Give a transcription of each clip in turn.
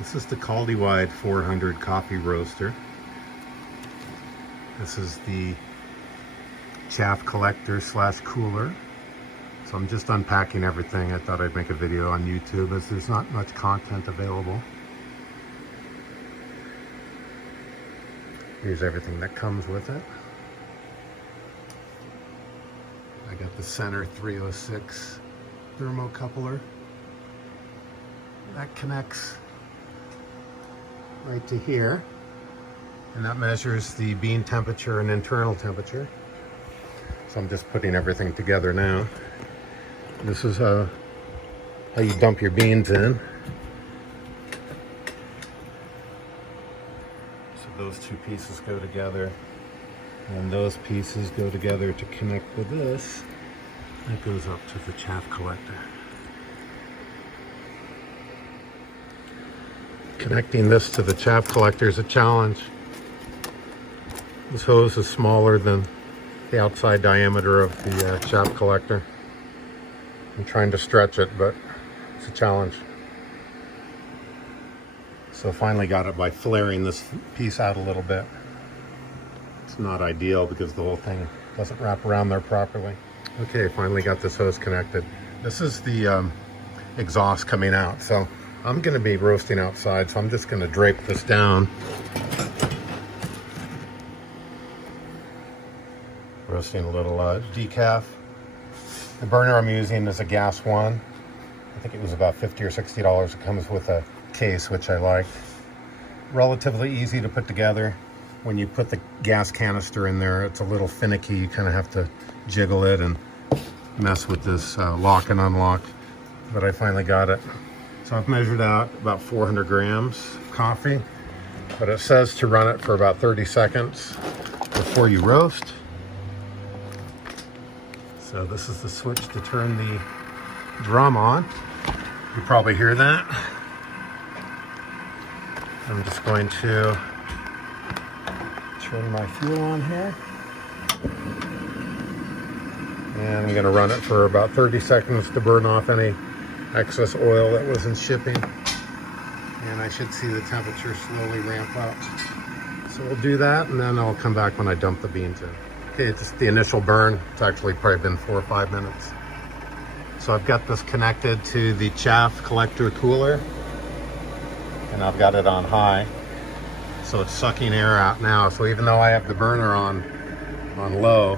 This is the Kaldi Wide 400 coffee roaster. This is the chaff collector slash cooler. So I'm just unpacking everything. I thought I'd make a video on YouTube as there's not much content available. Here's everything that comes with it. I got the center 306 thermocoupler. That connects right to here, and that measures the bean temperature and internal temperature. So I'm just putting everything together now. This is how you dump your beans in. So those two pieces go together, and those pieces go together to connect with this. That goes up to the chaff collector. Connecting this to the chaff collector is a challenge. This hose is smaller than the outside diameter of the chaff collector. I'm trying to stretch it, but it's a challenge. So finally got it by flaring this piece out a little bit. It's not ideal because the whole thing doesn't wrap around there properly. Okay, finally got this hose connected. This is the exhaust coming out. So I'm going to be roasting outside, so I'm just going to drape this down. Roasting a little decaf. The burner I'm using is a gas one. I think it was about $50 or $60. It comes with a case, which I like. Relatively easy to put together. When you put the gas canister in there, it's a little finicky. You kind of have to jiggle it and mess with this lock and unlock. But I finally got it. So I've measured out about 400 grams of coffee, but it says to run it for about 30 seconds before you roast. So this is the switch to turn the drum on. You probably hear that. I'm just going to turn my fuel on here. And I'm going to run it for about 30 seconds to burn off any excess oil that was in shipping, and I should see the temperature slowly ramp up. So we'll do that, and then I'll come back when I dump the beans in. Okay, just the initial burn. It's actually probably been 4 or 5 minutes. So I've got this connected to the chaff collector cooler, and I've got it on high, so it's sucking air out now. So even though I have the burner on low,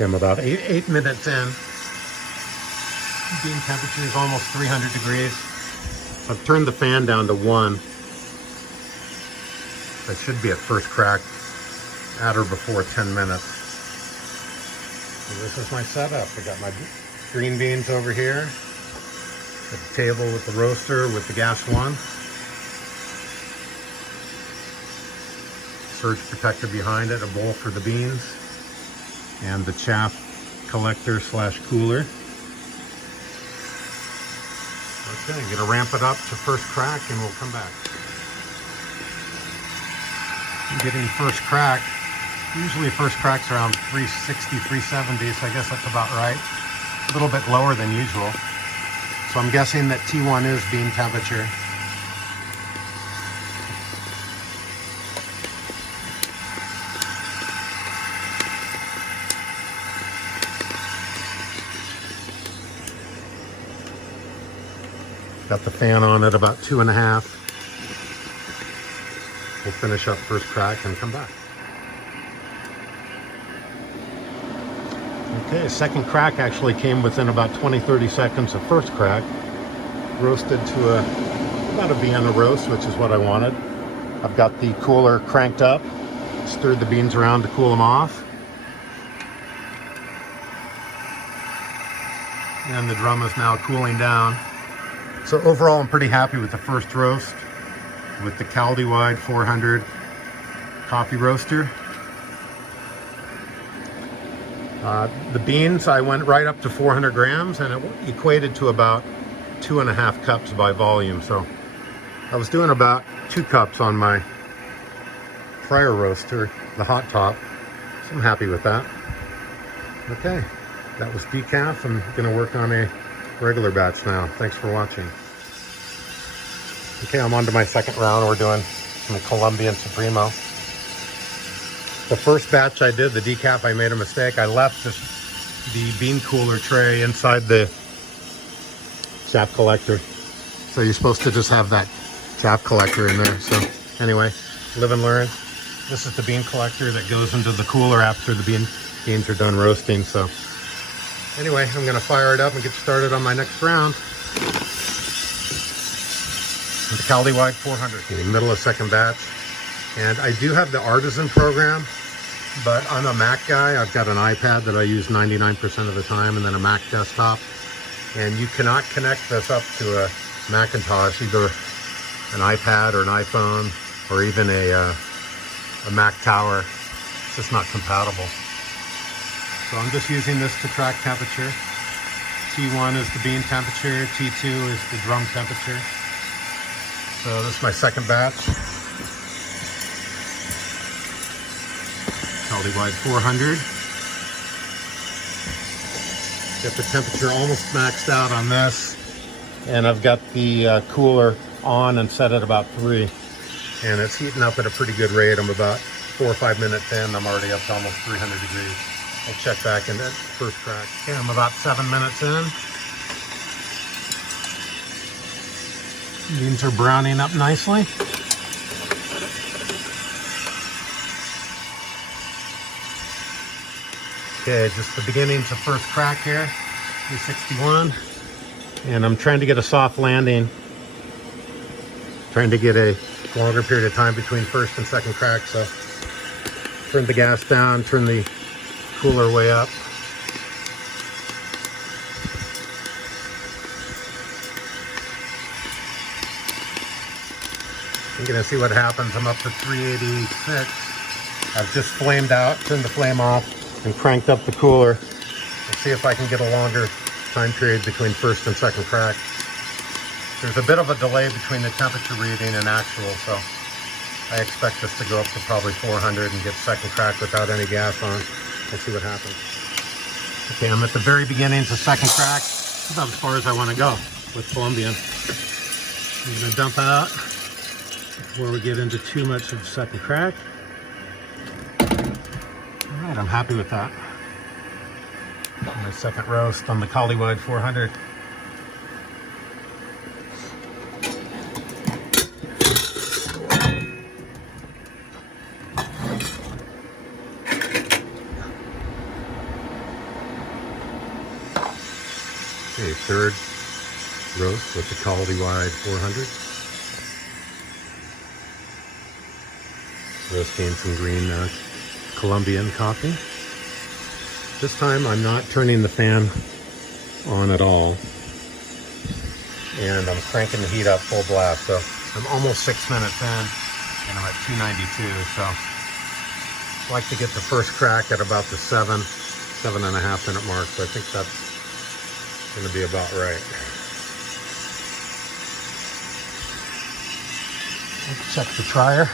I'm about eight minutes in. Bean temperature is almost 300 degrees. So I've turned the fan down to 1. I should be at first crack at or before 10 minutes. So this is my setup. I got my green beans over here. Got the table with the roaster with the gas one. Surge protector behind it, a bowl for the beans, and the chaff collector slash cooler. Okay, I'm gonna ramp it up to first crack and we'll come back. I'm getting first crack. Usually first crack's around 360, 370, so I guess that's about right. A little bit lower than usual. So I'm guessing that T1 is bean temperature. Got the fan on at about 2.5. We'll finish up first crack and come back. Okay, second crack actually came within about 20-30 seconds of first crack. Roasted to about a Vienna roast, which is what I wanted. I've got the cooler cranked up, stirred the beans around to cool them off. And the drum is now cooling down. So overall, I'm pretty happy with the first roast with the Kaldi Wide 400 coffee roaster. The beans, I went right up to 400 grams, and it equated to about 2.5 cups by volume. So I was doing about 2 cups on my prior roaster, the Hottop. So I'm happy with that. Okay, that was decaf. I'm gonna work on a regular batch now. Thanks for watching. Okay, I'm on to my second round. We're doing some Colombian Supremo. The first batch I did, the decaf, I made a mistake. I left the bean cooler tray inside the chaff collector. So you're supposed to just have that chaff collector in there. So anyway, live and learn. This is the bean collector that goes into the cooler after the beans are done roasting. So anyway, I'm gonna fire it up and get started on my next round. The Kaldi Wide 400, in the middle of second batch. And I do have the Artisan program, but I'm a Mac guy. I've got an iPad that I use 99% of the time, and then a Mac desktop. And you cannot connect this up to a Macintosh, either an iPad or an iPhone, or even a Mac Tower. It's just not compatible. So I'm just using this to track temperature. T1 is the bean temperature, T2 is the drum temperature. So this is my second batch. Kaldi Wide 400. Get the temperature almost maxed out on this. And I've got the cooler on and set at about 3. And it's heating up at a pretty good rate. I'm about 4 or 5 minutes in. I'm already up to almost 300 degrees. I'll check back in that first crack. Okay, I'm about 7 minutes in. Beans are browning up nicely. Okay, just the beginnings of first crack here, 361. And I'm trying to get a soft landing. Trying to get a longer period of time between first and second crack. So turn the gas down, turn the cooler way up. I'm gonna see what happens. I'm up to 386. I've just flamed out, turned the flame off, and cranked up the cooler. Let's see if I can get a longer time period between first and second crack. There's a bit of a delay between the temperature reading and actual, so I expect this to go up to probably 400 and get second crack without any gas on. We'll see what happens. Okay, I'm at the very beginnings of second crack. That's about as far as I want to go with Colombian. I'm gonna dump out before we get into too much of second crack. All right, I'm happy with that. My second roast on the Kaldi Wide 400. Okay, third roast with the Kaldi Wide 400. Roasting some green Colombian coffee. This time I'm not turning the fan on at all. And I'm cranking the heat up full blast. So I'm almost 6 minutes in and I'm at 292. So I like to get the first crack at about the 7.5 minute mark. So I think that's going to be about right. Let's check the trier.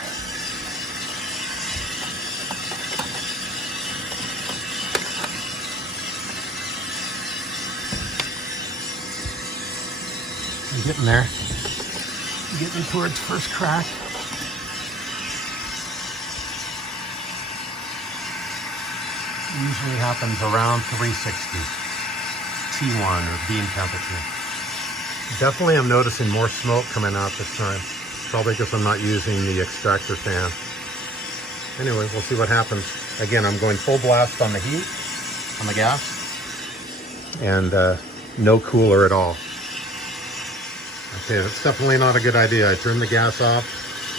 I'm getting there. I'm getting towards first crack. Usually happens around 360 T1 or bean temperature. Definitely I'm noticing more smoke coming out this time. Probably because I'm not using the extractor fan. Anyway, we'll see what happens. Again, I'm going full blast on the heat, on the gas, and no cooler at all. Okay, that's definitely not a good idea. I turned the gas off.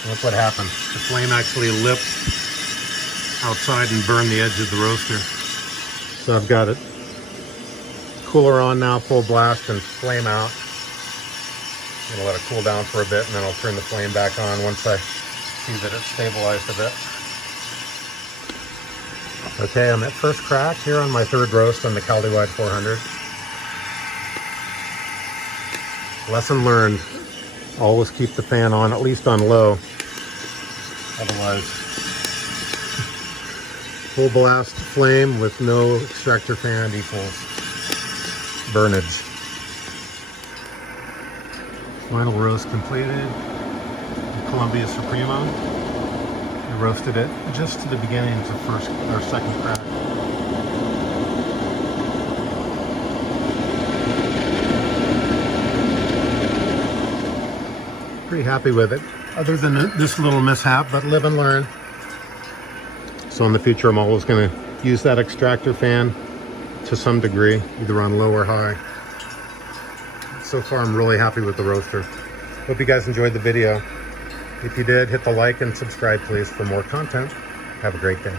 Look what happened. The flame actually lipped outside and burned the edge of the roaster. So I've got it. Cooler on now, full blast and flame out. I'm gonna let it cool down for a bit and then I'll turn the flame back on once I see that it's stabilized a bit. Okay, I'm at first crack here on my third roast on the Kaldi Wide 400. Lesson learned. Always keep the fan on, at least on low. Otherwise, full blast flame with no extractor fan equals burnage. Final roast completed. Columbia Supremo. I roasted it just to the beginning to first or second crack. Pretty happy with it, other than this little mishap, but live and learn. So in the future, I'm always going to use that extractor fan to some degree, either on low or high. So far, I'm really happy with the roaster. Hope you guys enjoyed the video. If you did, hit the like and subscribe, please, for more content. Have a great day.